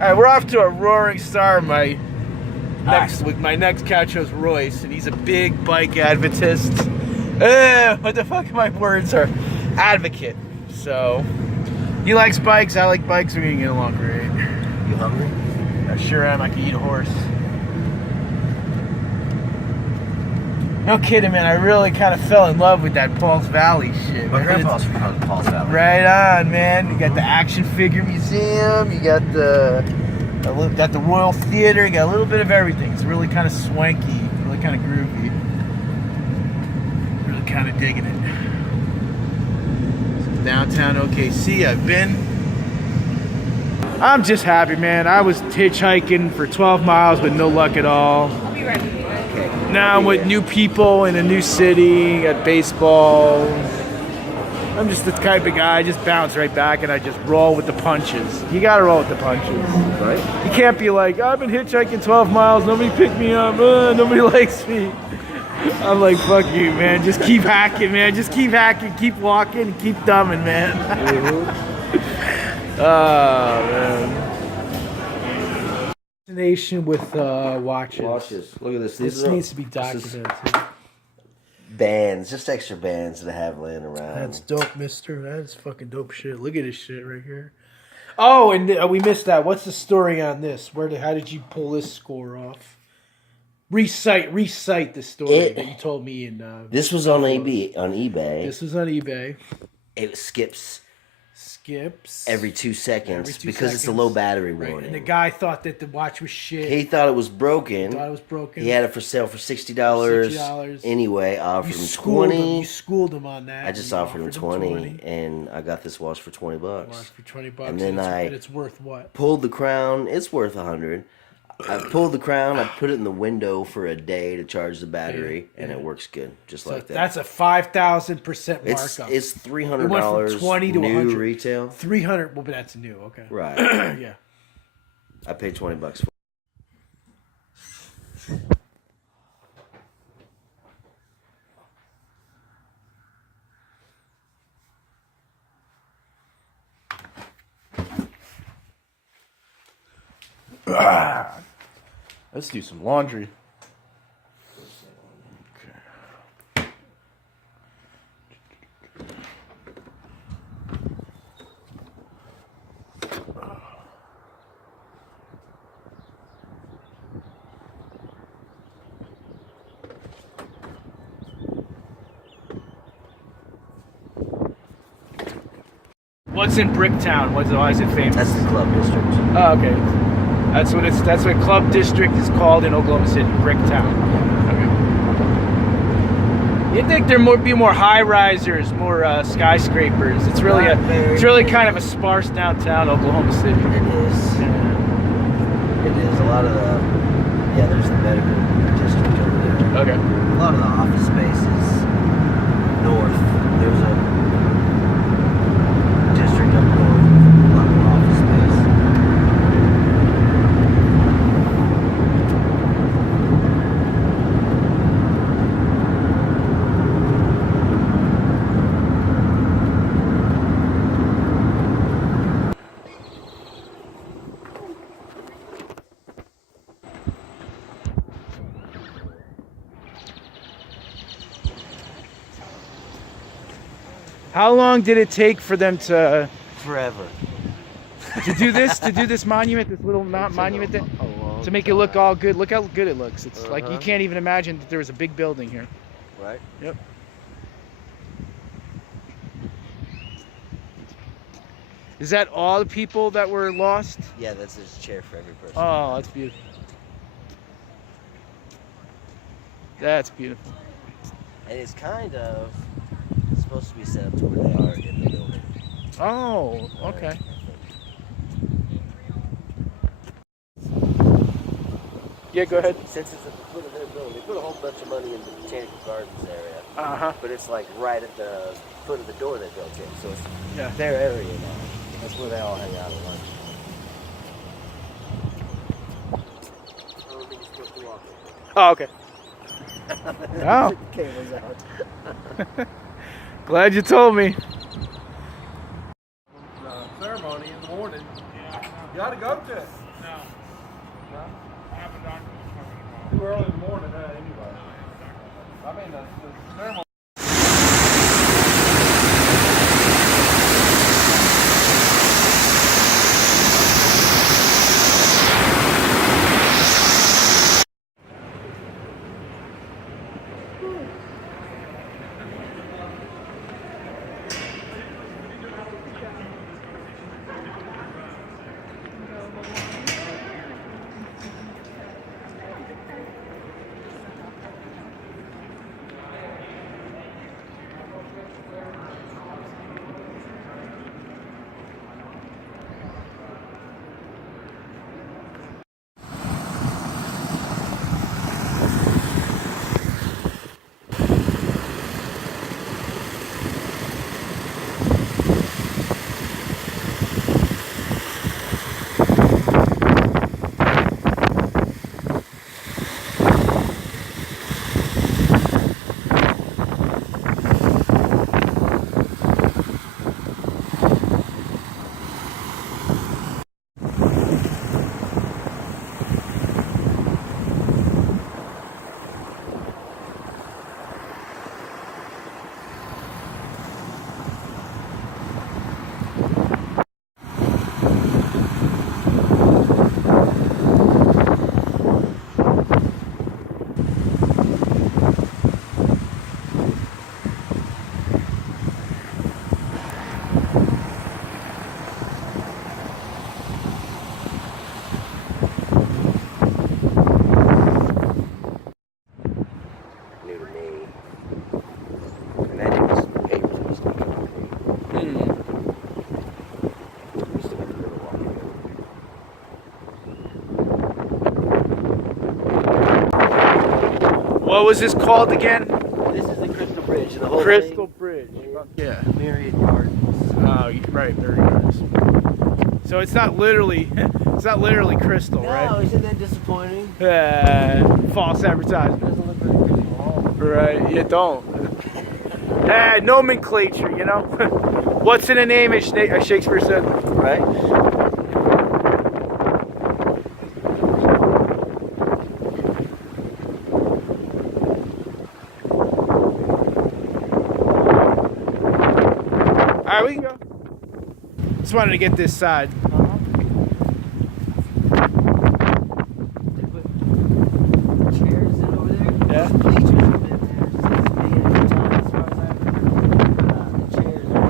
Alright, we're off to a roaring start. My next Couchsurf Royce, and he's a big bike advocist. What the fuck my words are? Advocate. So he likes bikes, I like bikes, we're gonna get along great. You hungry? I sure am. I can eat a horse. No kidding, man. I really kind of fell in love with that Paul's Valley shit. My grandpa's from Paul's Valley. Right on, man. You got the action figure museum. You got the Royal Theater. You got a little bit of everything. It's really kind of swanky, really kind of groovy. Really kind of digging it. So downtown OKC. I've been. I'm just happy, man. I was hitchhiking for 12 miles with no luck at all. I'll be right with you. Okay. Now I'm with new people in a new city, got baseball. I'm just the type of guy, I just bounce right back and I just roll with the punches. You gotta roll with the punches. Right? You can't be like, I've been hitchhiking 12 miles, nobody picked me up, nobody likes me. I'm like, fuck you, man. Just keep hacking, man. Just keep hacking, keep walking, and keep dumbing, man. Oh, man. Destination with watches. Watches. Look at this. This needs to be documented too. Bands, just extra bands that I have laying around. That's dope, mister. That is fucking dope shit. Look at this shit right here. Oh, and we missed that. What's the story on this? How did you pull this score off? Recite the story that you told me in. This was on eBay. This was on eBay. It skips Skips every 2 seconds Every 2 because it's a seconds. low battery Right. warning. And the guy thought that the watch was shit. He thought it was broken. He had it for sale for $60. Anyway, I offered him 20. You schooled him on that. I just offered him 20, and I got this watch for $20. For $20, and then it's worth what? Pulled the crown. It's worth $100. I pulled the crown. I put it in the window for a day to charge the battery, and it works good, just like that. That's a 5,000% markup. It's $300. It went from 20 to new 100. retail. 300. Well, but that's new. Okay. Right. Yeah. I paid $20 for it. Let's do some laundry. Okay. What's in Bricktown? Why is it famous? That's the club district. Oh, okay. That's what Club District is called in Oklahoma City, Bricktown. Okay. You'd think there would be more high-risers, more skyscrapers. It's really kind of a sparse downtown Oklahoma City. It is. Yeah. It is. A lot of there's the medical district over there. Okay. A lot of the office spaces north. There's a district up north. A lot of office space. How long did it take for them to Forever. do this monument, this little monument thing, to make it look all good? Look how good it looks. It's like you can't even imagine that there was a big building here. Right? Yep. Is that all the people that were lost? Yeah, that's a chair for every person. Oh, that's beautiful. That's beautiful. And it's kind of supposed to be set up to where they are in the building. Oh, okay. Yeah, go ahead. Since it's at the foot of their building, they put a whole bunch of money in the Botanical Gardens area. Uh-huh. But it's like right at the foot of the door they built in. So it's their area now. That's where they all hang out at lunch. I don't think you're supposed to walk it. Oh, okay. Oh. Cable's out. Glad you told me. Ceremony in the morning. You gotta go to it. What was this called again? This is the Crystal Bridge. The whole Crystal thing, Bridge. Yeah. Myriad Gardens. Oh, right, very nice. So it's not literally crystal, No, right? isn't that disappointing? False advertisement. Doesn't look very crystal at all. Right, you don't. Nomenclature, you know? What's in a name, as Shakespeare said? Right? Alright, we can go. Just wanted to get this side. They put chairs in over there. Yeah. Bleachers have been there since the beginning of time, as far as I remember. The chairs are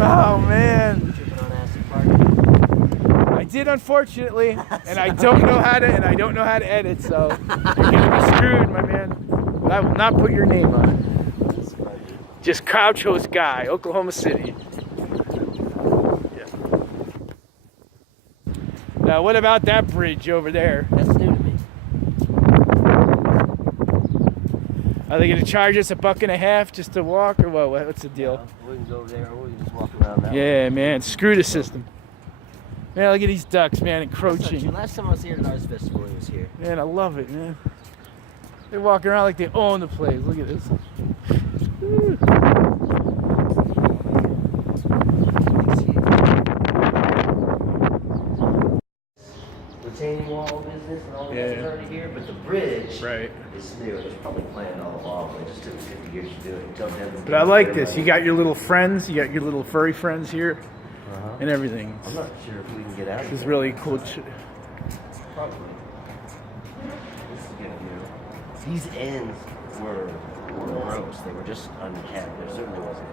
Oh man. Tripping on acid party. I did, unfortunately, and I don't know how to edit, so you're gonna be screwed, my man. But I will not put your name on it. That's funny. Just Couch Host Guy, Oklahoma City. Yeah. Now, what about that bridge over there? That's new to me. Are they gonna charge us $1.50 just to walk, or what? What's the deal? We can go over there, or we can just walk around that way. Yeah, man, screw the system. Man, look at these ducks, man, That's not true. encroaching. Last time I was here at Arts Festival, he was here. Man, I love it, man. They walk around like they own the place. Look at this. Woo. Retaining wall business and all Yeah. that's already here, but the bridge Right. is new. It was probably planned all along, but it just took 50 years to do it. Until then, But I like this. You got your little friends. You got your little furry friends here, Uh-huh. and everything. I'm not sure if we can get out of This is here. really cool. Probably. This is good view. These ends were gross. They were just unkept. There certainly wasn't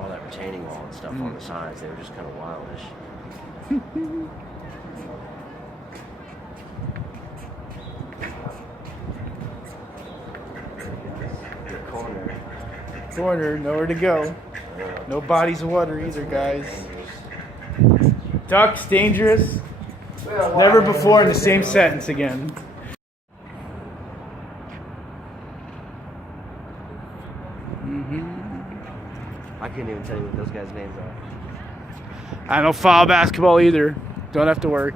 all that retaining wall and stuff on the sides. They were just kind of wildish. Good corner. Nowhere to go. No bodies of water either, guys. Ducks, dangerous. Never before in the same sentence again. I couldn't even tell you what those guys' names are. I don't follow basketball either. Don't have to worry.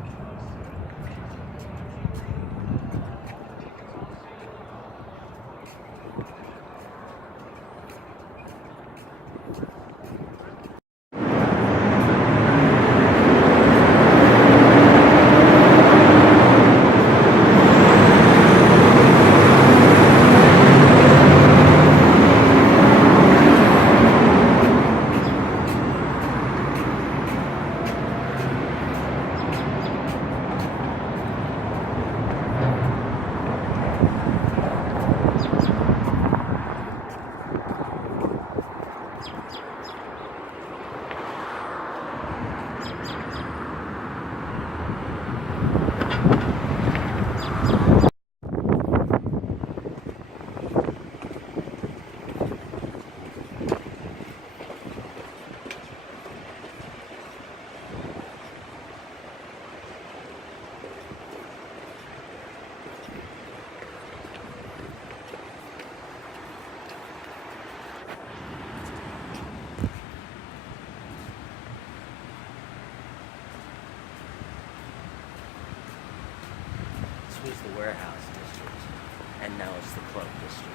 was the warehouse district, and now it's the club district.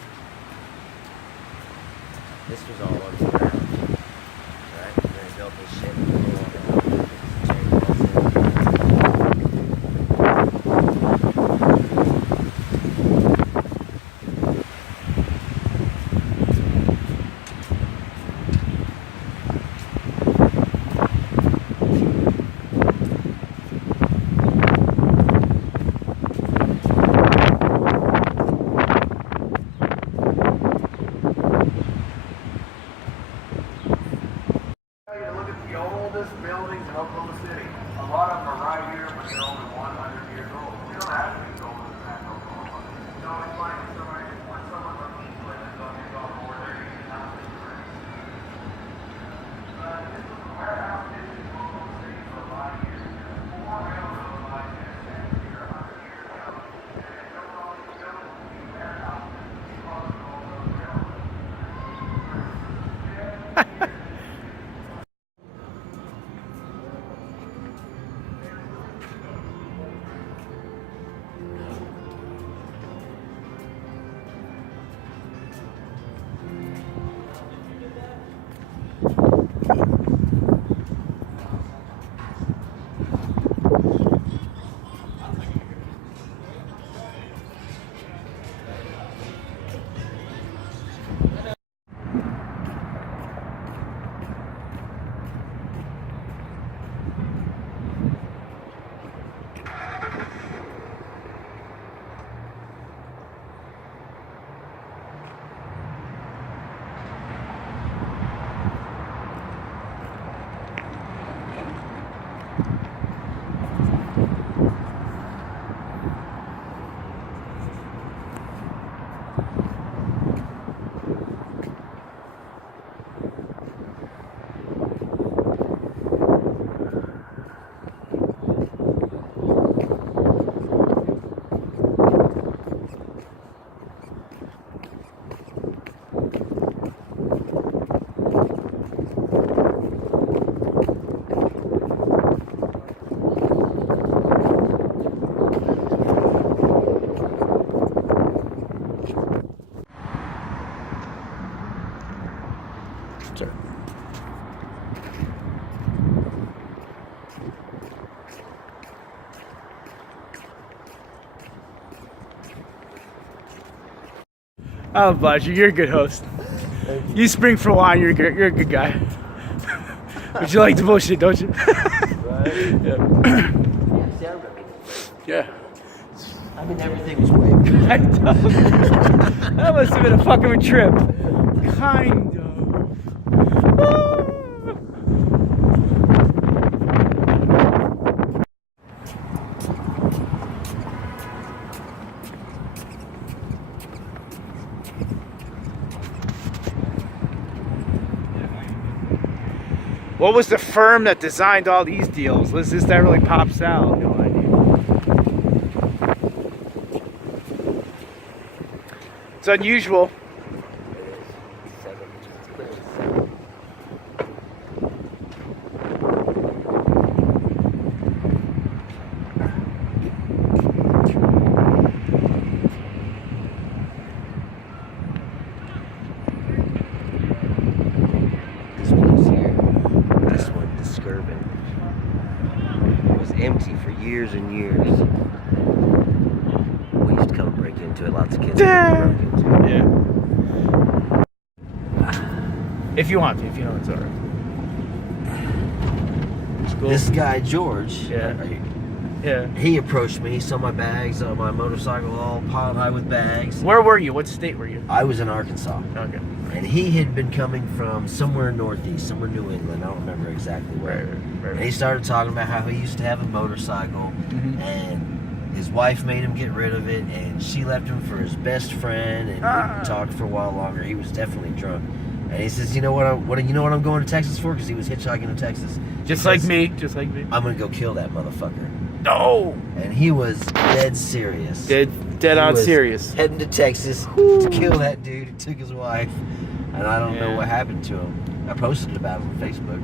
This was all underground, right? And they built this shit and they all buildings in Oklahoma City. A lot of them are right here, but they're only 100 years old. You don't have to be older than that in Oklahoma. No, it's like when someone from East lands on these off board, they're using houses to rent. This was a warehouse district in Oklahoma City for a lot of years. Four railroad lines that here 100 years ago. And it built all these buildings, these warehouses, because of all those railroads. I'll oblige you. You're a good host. You spring for wine. You're a good guy. But you like the bullshit, don't you? Right. Yeah. See, I remember. Yeah. I mean, everything was way better. I know. That must have been a fucking trip. Kind of. What was the firm that designed all these deals? What's this that really pops out? No idea. It's unusual. Empty for years and years. We used to come and break into it. Lots of kids. Yeah. If you want to, if you know it's alright. Cool. This guy George. Yeah. Yeah. He approached me. He saw my bags on my motorcycle, all piled high with bags. Where were you? What state were you? I was in Arkansas. Okay. And he had been coming from somewhere northeast, somewhere New England. I don't remember exactly where. Right. And he started talking about how he used to have a motorcycle, and his wife made him get rid of it, and she left him for his best friend, and we talked for a while longer. He was definitely drunk. And he says, "You know what? You know what I'm going to Texas for?" Because he was hitchhiking to Texas. Just like me. I'm gonna go kill that motherfucker. No. And he was dead serious. Dead on serious. Heading to Texas to kill that dude who took his wife. And I don't know what happened to him. I posted about him on Facebook.